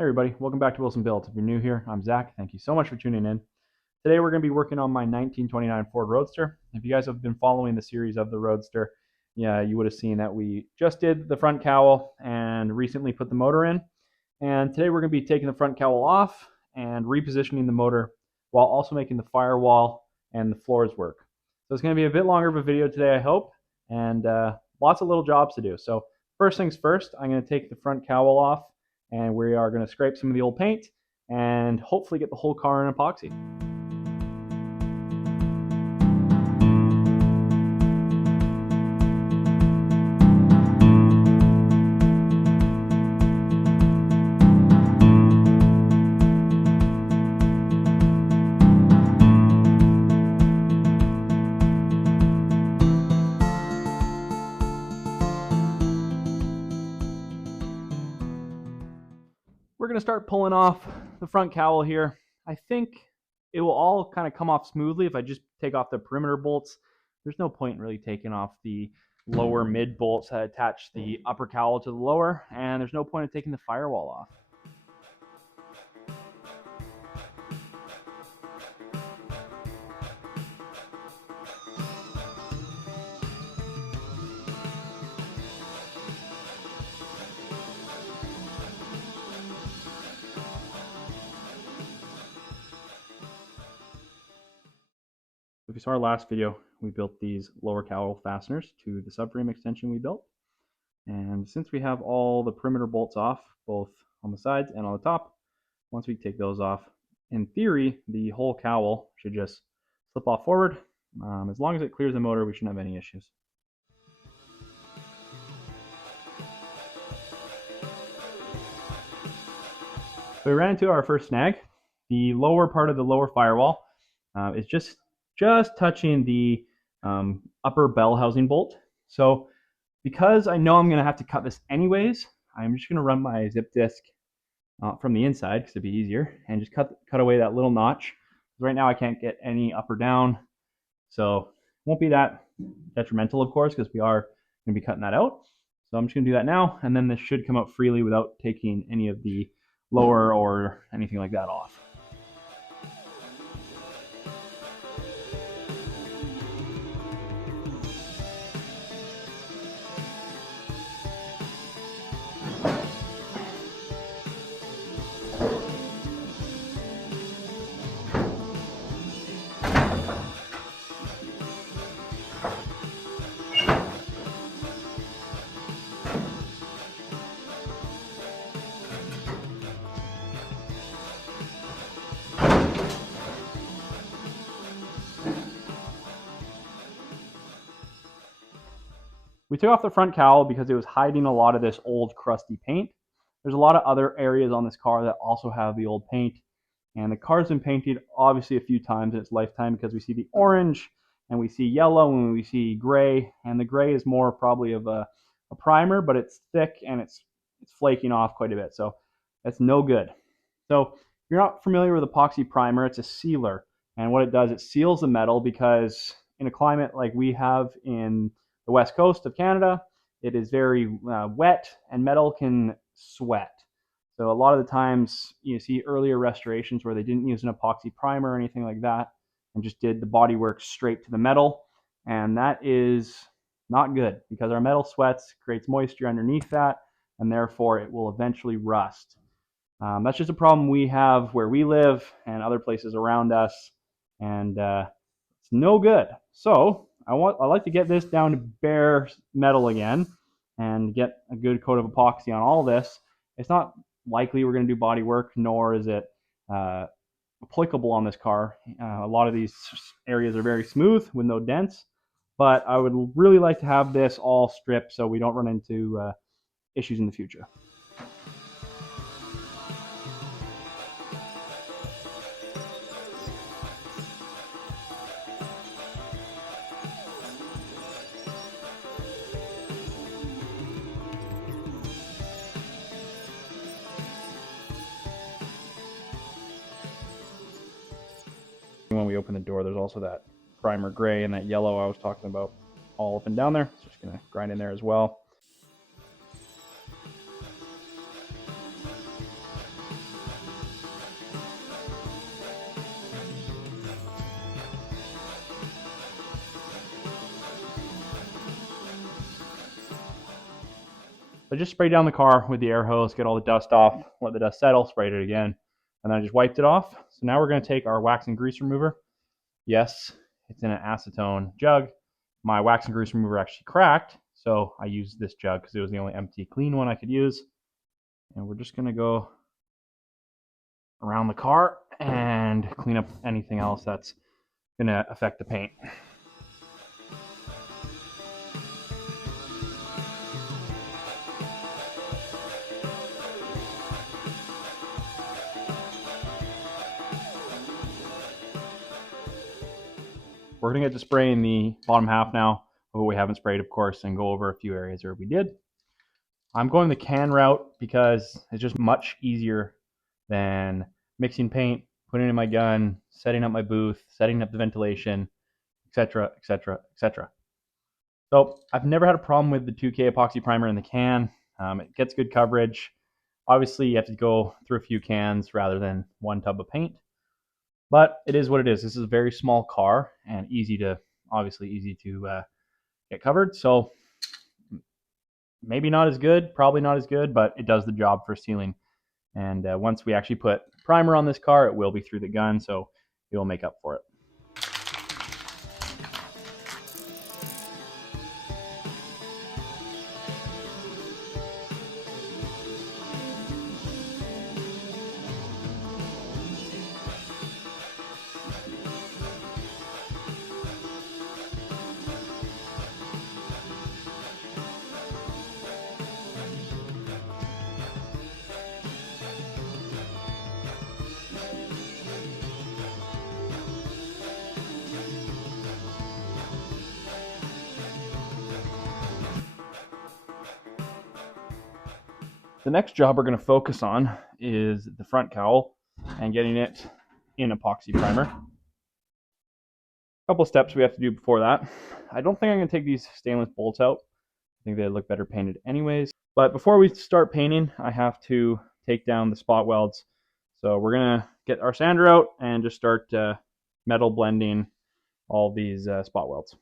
Hey everybody, welcome back to Willson Builds. If you're new here, I'm Zach. Thank you so much for tuning in. Today we're going to be working on my 1929 Ford Roadster. If you guys have been following the series of the Roadster, you would have seen that we just did the front cowl and recently put the motor in. And today we're going to be taking the front cowl off and repositioning the motor while also making the firewall and the floors work. So it's going to be a bit longer of a video today, I hope, and lots of little jobs to do. So first things first, I'm going to take the front cowl off and we are going to scrape some of the old paint and hopefully get the whole car in epoxy. We're going to start pulling off the front cowl here. I think it will all kind of come off smoothly if I just take off the perimeter bolts. There's no point in really taking off the lower mid bolts that attach the upper cowl to the lower, and there's no point in taking the firewall off. If you saw our last video, we built these lower cowl fasteners to the subframe extension we built. And since we have all the perimeter bolts off, both on the sides and on the top, once we take those off, in theory, the whole cowl should just slip off forward. As long as it clears the motor, we shouldn't have any issues. So we ran into our first snag. The lower part of the lower firewall is just touching the upper bell housing bolt. So because I know I'm going to have to cut this anyways, I'm just going to run my zip disc from the inside because it'd be easier and just cut away that little notch. Right now I can't get any up or down, so it won't be that detrimental, of course, because we are going to be cutting that out. So I'm just going to do that now, and then this should come out freely without taking any of the lower or anything like that off. We took off the front cowl because it was hiding a lot of this old crusty paint. There's a lot of other areas on this car that also have the old paint. And the car's been painted obviously a few times in its lifetime because we see the orange and we see yellow and we see gray. And the gray is more probably of a primer, but it's thick and it's flaking off quite a bit. So that's no good. So if you're not familiar with epoxy primer, it's a sealer. And what it does, it seals the metal because in a climate like we have in the west coast of Canada, it is very wet and metal can sweat. So a lot of the times you see earlier restorations where they didn't use an epoxy primer or anything like that and just did the bodywork straight to the metal. And that is not good because our metal sweats, creates moisture underneath that, and therefore it will eventually rust. That's just a problem we have where we live and other places around us, and it's no good. So I like to get this down to bare metal again and get a good coat of epoxy on all this. It's not likely we're going to do body work, nor is it applicable on this car. A lot of these areas are very smooth with no dents, but I would really like to have this all stripped so we don't run into issues in the future. When we open the door, there's also that primer gray and that yellow I was talking about all up and down there. So just going to grind in there as well. I just sprayed down the car with the air hose, get all the dust off, let the dust settle, sprayed it again, and then I just wiped it off. So now we're going to take our wax and grease remover. Yes, it's in an acetone jug. My wax and grease remover actually cracked, so I used this jug because it was the only empty clean one I could use. And we're just going to go around the car and clean up anything else that's going to affect the paint. We're going to get to spraying the bottom half now of what we haven't sprayed, of course, and go over a few areas where we did. I'm going the can route because it's just much easier than mixing paint, putting it in my gun, setting up my booth, setting up the ventilation, etc., etc., etc. So I've never had a problem with the 2K epoxy primer in the can. It gets good coverage. Obviously, you have to go through a few cans rather than one tub of paint. But it is what it is. This is a very small car and obviously easy to get covered. So maybe not as good, probably not as good, but it does the job for sealing. And once we actually put primer on this car, it will be through the gun, so it will make up for it. The next job we're going to focus on is the front cowl and getting it in epoxy primer. A couple steps we have to do before that. I don't think I'm going to take these stainless bolts out. I think they look better painted anyways. But before we start painting, I have to take down the spot welds. So we're going to get our sander out and just start metal blending all these spot welds.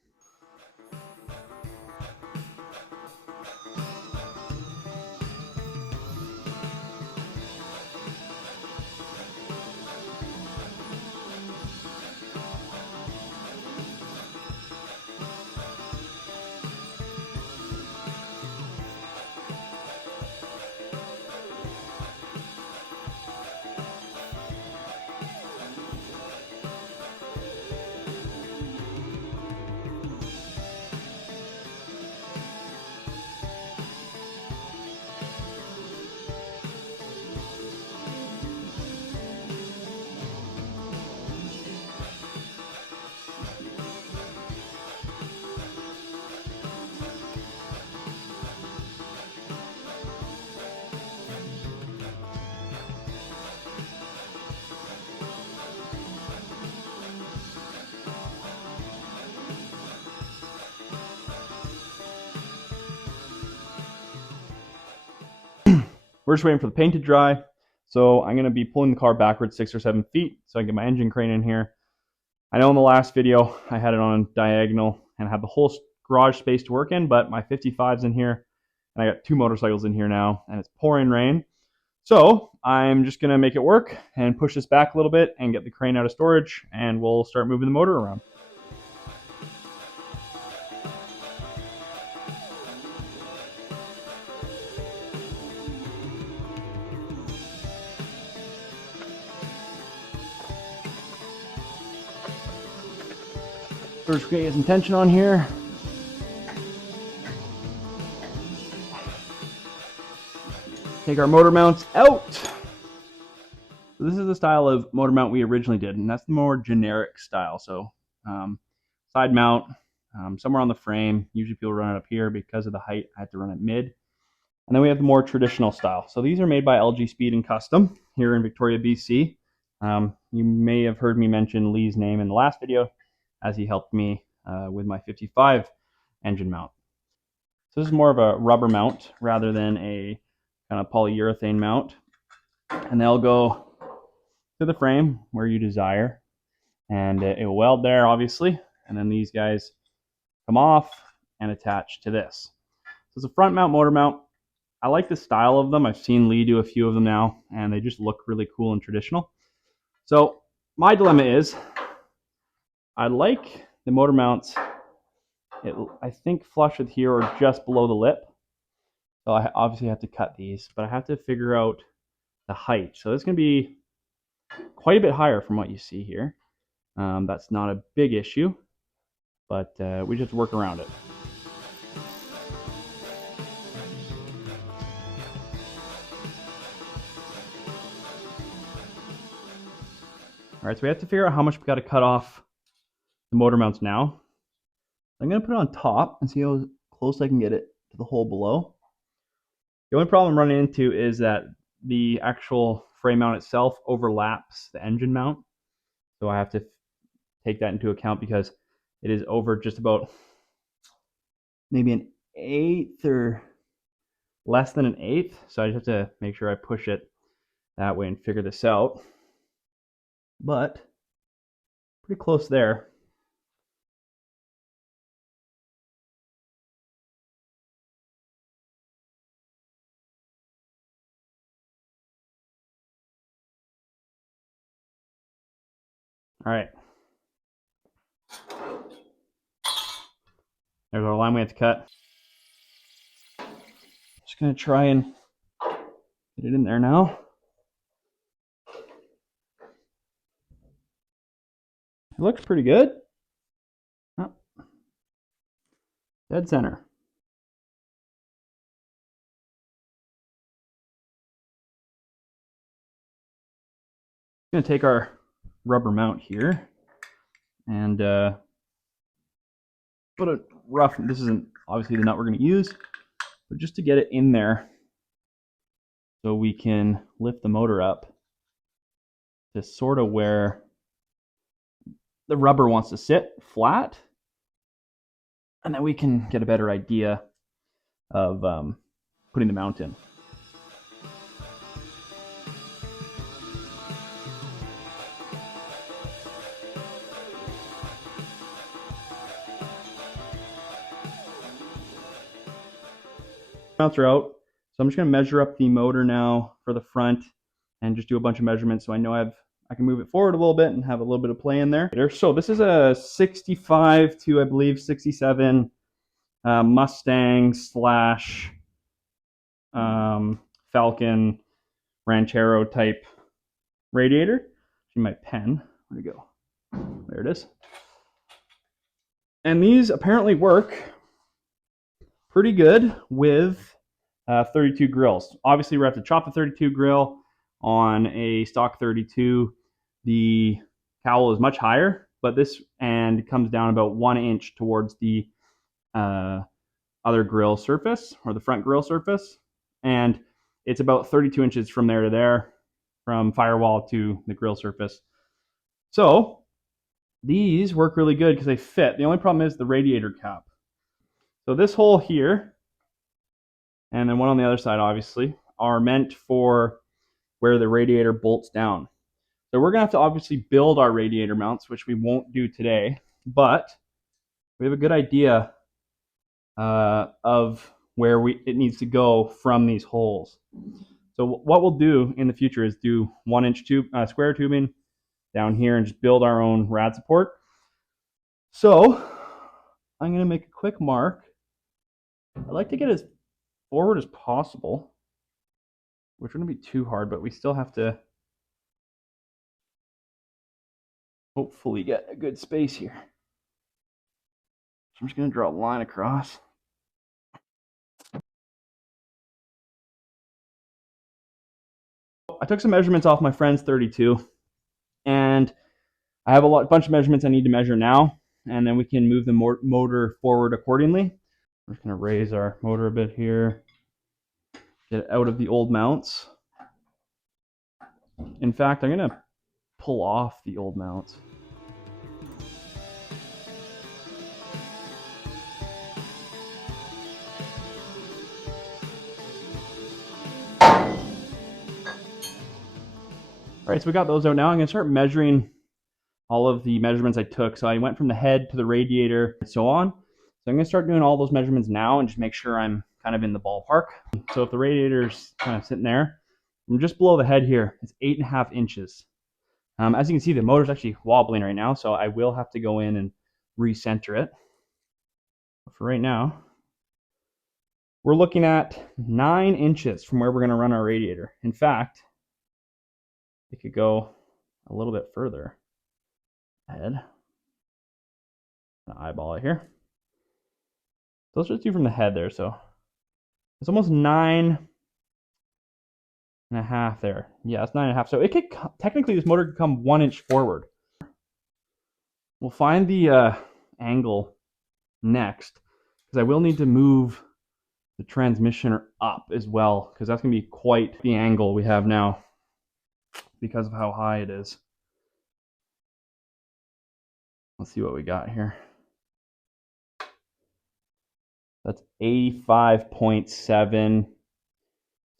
We're just waiting for the paint to dry. So I'm going to be pulling the car backwards 6 or 7 feet so I can get my engine crane in here. I know in the last video I had it on diagonal and had the whole garage space to work in, but my 55's in here and I got 2 motorcycles in here now and it's pouring rain. So I'm just going to make it work and push this back a little bit and get the crane out of storage, and we'll start moving the motor around. First, we're going to get some tension on here. Take our motor mounts out. So this is the style of motor mount we originally did, and that's the more generic style. So side mount, somewhere on the frame. Usually people run it up here. Because of the height, I have to run it mid. And then we have the more traditional style. So these are made by LG Speed and Kustom here in Victoria, BC. You may have heard me mention Lee's name in the last video, as he helped me with my 55 engine mount. So this is more of a rubber mount rather than a kind of polyurethane mount. And they'll go to the frame where you desire. And it will weld there, obviously. And then these guys come off and attach to this. So it's a front mount motor mount. I like the style of them. I've seen Lee do a few of them now, and they just look really cool and traditional. So my dilemma is, I like the motor mounts, I think flush with here or just below the lip. So I obviously have to cut these, but I have to figure out the height. So it's going to be quite a bit higher from what you see here. That's not a big issue, but we just work around it. All right, so we have to figure out how much we got to cut off the motor mounts now. I'm going to put it on top and see how close I can get it to the hole below. The only problem I'm running into is that the actual frame mount itself overlaps the engine mount. So I have to take that into account because it is over just about maybe an eighth or less than an eighth. So I just have to make sure I push it that way and figure this out. But pretty close there. All right. There's our line we have to cut. Just gonna try and get it in there now. It looks pretty good. Oh. Dead center. I'm gonna take our rubber mount here and put a rough, this isn't obviously the nut we're going to use, but just to get it in there so we can lift the motor up to sort of where the rubber wants to sit flat, and then we can get a better idea of putting the mount in. Mounts are out, so I'm just going to measure up the motor now for the front and just do a bunch of measurements so I know I can move it forward a little bit and have a little bit of play in there. So this is a 65 to I believe 67 Mustang slash Falcon Ranchero type radiator. See my pen, where'd it go? There it is. And these apparently work pretty good with 32 grills. Obviously, we have to chop the 32 grill on a stock 32. The cowl is much higher, but this end comes down about 1 inch towards the other grill surface, or the front grill surface, and it's about 32 inches from there to there, from firewall to the grill surface. So these work really good because they fit. The only problem is the radiator cap. So this hole here, and then one on the other side, obviously, are meant for where the radiator bolts down. So we're going to have to obviously build our radiator mounts, which we won't do today, but we have a good idea of where it needs to go from these holes. So what we'll do in the future is do 1 inch square tubing down here and just build our own rad support. So I'm going to make a quick mark. I like to get as forward as possible, which wouldn't be too hard, but we still have to hopefully get a good space here. So I'm just going to draw a line across. I took some measurements off my friend's 32, and I have a bunch of measurements I need to measure now, and then we can move the motor forward accordingly. We're just going to raise our motor a bit here, get it out of the old mounts. In fact, I'm going to pull off the old mounts. All right, so we got those out now. I'm going to start measuring all of the measurements I took. So I went from the head to the radiator and so on. So I'm going to start doing all those measurements now and just make sure I'm kind of in the ballpark. So if the radiator's kind of sitting there, I'm just below the head here. It's 8.5 inches. As you can see, the motor's actually wobbling right now, so I will have to go in and recenter it. But for right now, we're looking at 9 inches from where we're going to run our radiator. In fact, it could go a little bit further ahead. Eyeball it here. So let's just do from the head there. So it's almost 9.5 there. Yeah, it's 9.5. So it could technically, this motor could come 1 inch forward. We'll find the angle next, because I will need to move the transmission up as well, because that's going to be quite the angle we have now because of how high it is. Let's see what we got here. That's 85.7.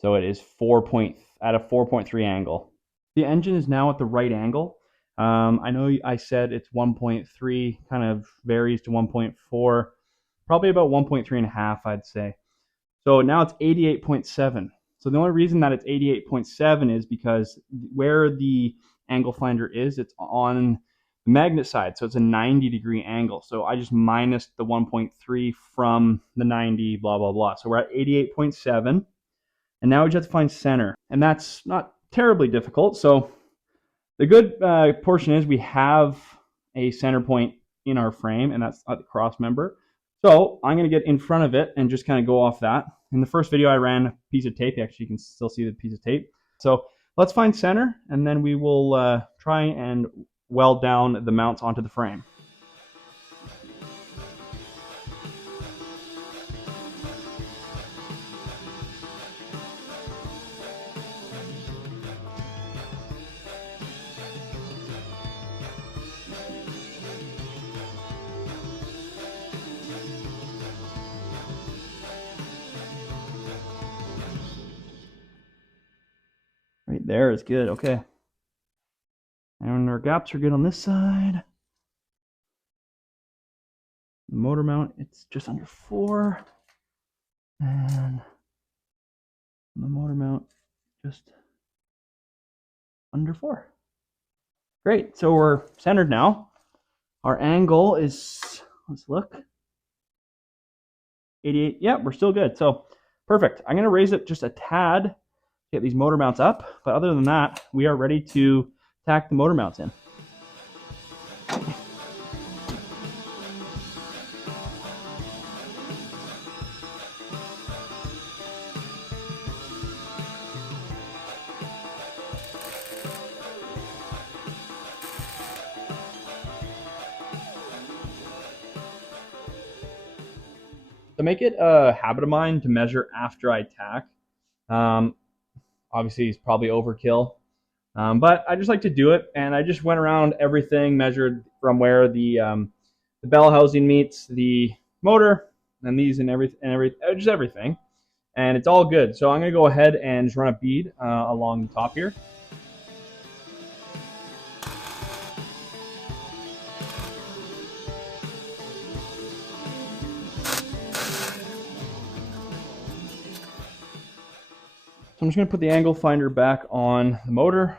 So it is at a 4.3 angle. The engine is now at the right angle. I know I said it's 1.3, kind of varies to 1.4, probably about 1.3.5, I'd say. So now it's 88.7. So the only reason that it's 88.7 is because where the angle finder is, it's on the magnet side. So it's a 90-degree angle. So I just minus the 1.3 from the 90, blah, blah, blah. So we're at 88.7. And now we just have to find center. And that's not terribly difficult. So the good portion is we have a center point in our frame, and that's at the cross member. So I'm going to get in front of it and just kind of go off that. In the first video, I ran a piece of tape. Actually, you can still see the piece of tape. So let's find center, and then we will try and weld down the mounts onto the frame. Right there is good. Okay. And our gaps are good on this side. The motor mount, it's just under 4. And the motor mount, just under 4. Great. So we're centered now. Our angle is, let's look, 88. Yep, we're still good. So perfect. I'm going to raise it just a tad, get these motor mounts up. But other than that, we are ready to tack the motor mounts in. To make it a habit of mine to measure after I tack, obviously it's probably overkill, but I just like to do it, and I just went around everything, measured from where the bell housing meets the motor, and these and just everything, and it's all good. So I'm going to go ahead and just run a bead along the top here. So I'm just going to put the angle finder back on the motor,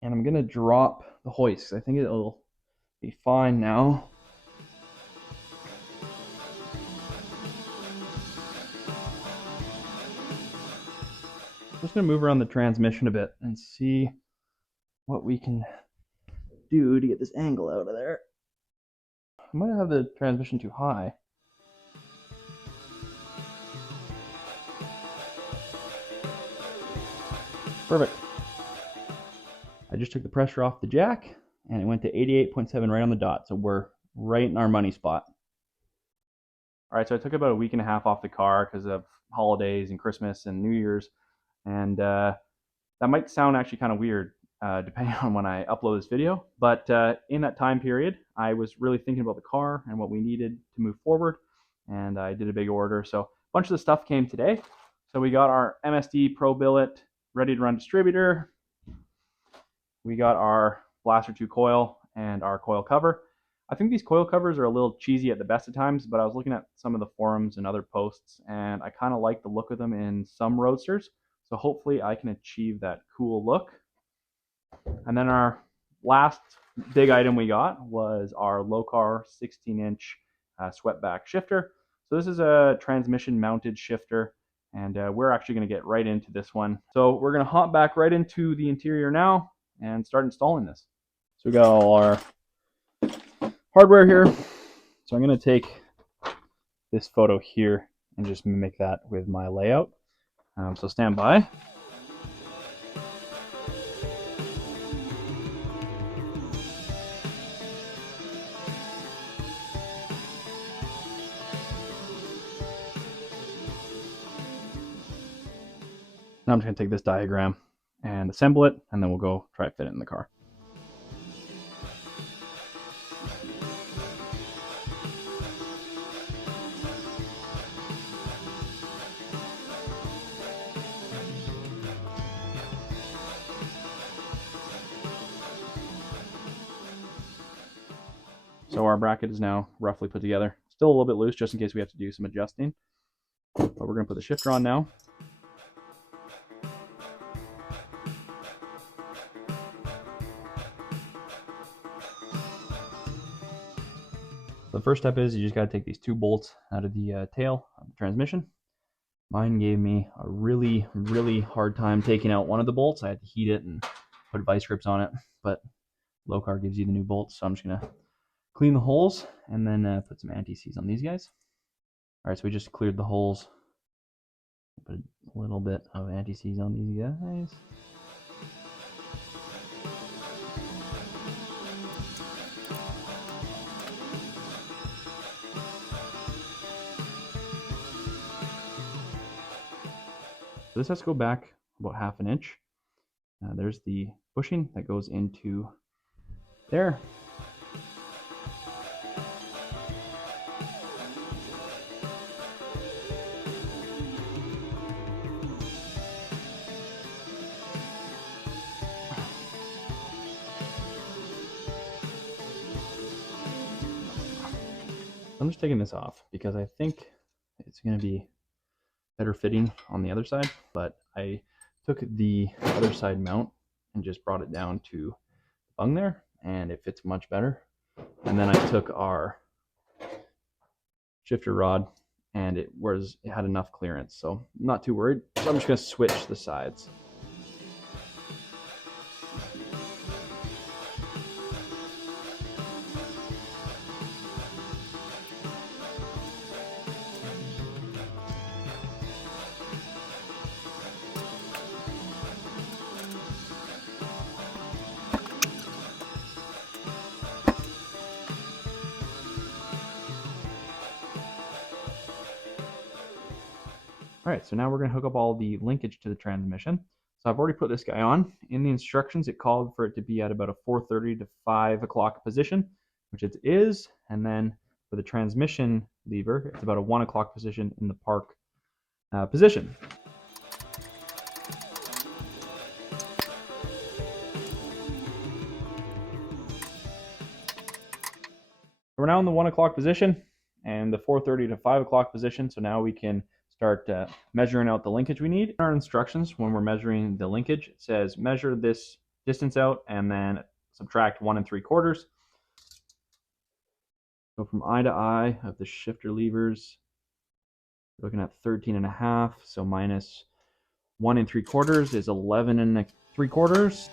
and I'm going to drop the hoist. I think it'll be fine now. I'm just going to move around the transmission a bit and see what we can do to get this angle out of there. I might have the transmission too high. Perfect. I just took the pressure off the jack, and it went to 88.7 right on the dot. So we're right in our money spot. All right, so I took about a week and a half off the car because of holidays and Christmas and New Year's. And that might sound actually kind of weird depending on when I upload this video. But in that time period, I was really thinking about the car and what we needed to move forward. And I did a big order. So a bunch of the stuff came today. So we got our MSD Pro Billet ready to run distributor. We got our Blaster 2 coil and our coil cover. I think these coil covers are a little cheesy at the best of times, but I was looking at some of the forums and other posts, and I kind of like the look of them in some Roadsters. So hopefully I can achieve that cool look. And then our last big item we got was our Locar 16-inch swept-back shifter. So this is a transmission mounted shifter, and we're actually going to get right into this one. So we're going to hop back right into the interior now and start installing this. So we got all our hardware here. So I'm going to take this photo here and just mimic that with my layout. So stand by. Now I'm just going to take this diagram and assemble it, and then we'll go try to fit it in the car. So our bracket is now roughly put together. Still a little bit loose just in case we have to do some adjusting. But we're going to put the shifter on now. The first step is you just got to take these two bolts out of the tail of the transmission. Mine gave me a really, really hard time taking out one of the bolts. I had to heat it and put vice grips on it, but Locar gives you the new bolts, so I'm just going to clean the holes and then put some anti-seize on these guys. All right, so we just cleared the holes. Put a little bit of anti-seize on these guys. So this has to go back about ½ an inch. There's the bushing that goes into there. I'm just taking this off because I think it's going to be better fitting on the other side, but I took the other side mount and just brought it down to the bung there, and it fits much better. And then I took our shifter rod, and it had enough clearance, so I'm not too worried. So I'm just going to switch the sides. All right, so now we're going to hook up all the linkage to the transmission. So I've already put this guy on. In the instructions, it called for it to be at about a 4:30 to 5 o'clock position, which it is. And then for the transmission lever, it's about a 1 o'clock position in the park position. We're now in the 1 o'clock position and the 4:30 to 5 o'clock position. So now we can start measuring out the linkage we need. In our instructions, when we're measuring the linkage, it says measure this distance out and then subtract 1 3/4. So from eye to eye of the shifter levers, we're looking at 13.5. So minus 1 3/4 is 11 3/4.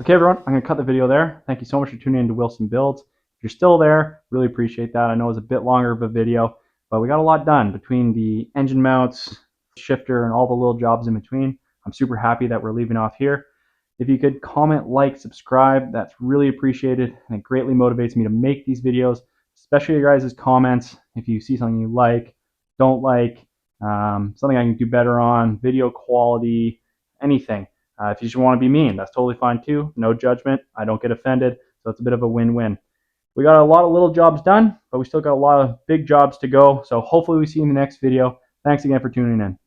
Okay, everyone, I'm going to cut the video there. Thank you so much for tuning in to Willson Builds. If you're still there, really appreciate that. I know it was a bit longer of a video, but we got a lot done between the engine mounts, shifter, and all the little jobs in between. I'm super happy that we're leaving off here. If you could comment, like, subscribe, that's really appreciated, and it greatly motivates me to make these videos, especially your guys' comments. If you see something you like, don't like, something I can do better on, video quality, anything. If you just want to be mean, that's totally fine too. No judgment. I don't get offended, so it's a bit of a win-win. We got a lot of little jobs done, but we still got a lot of big jobs to go, so hopefully we see you in the next video. Thanks again for tuning in.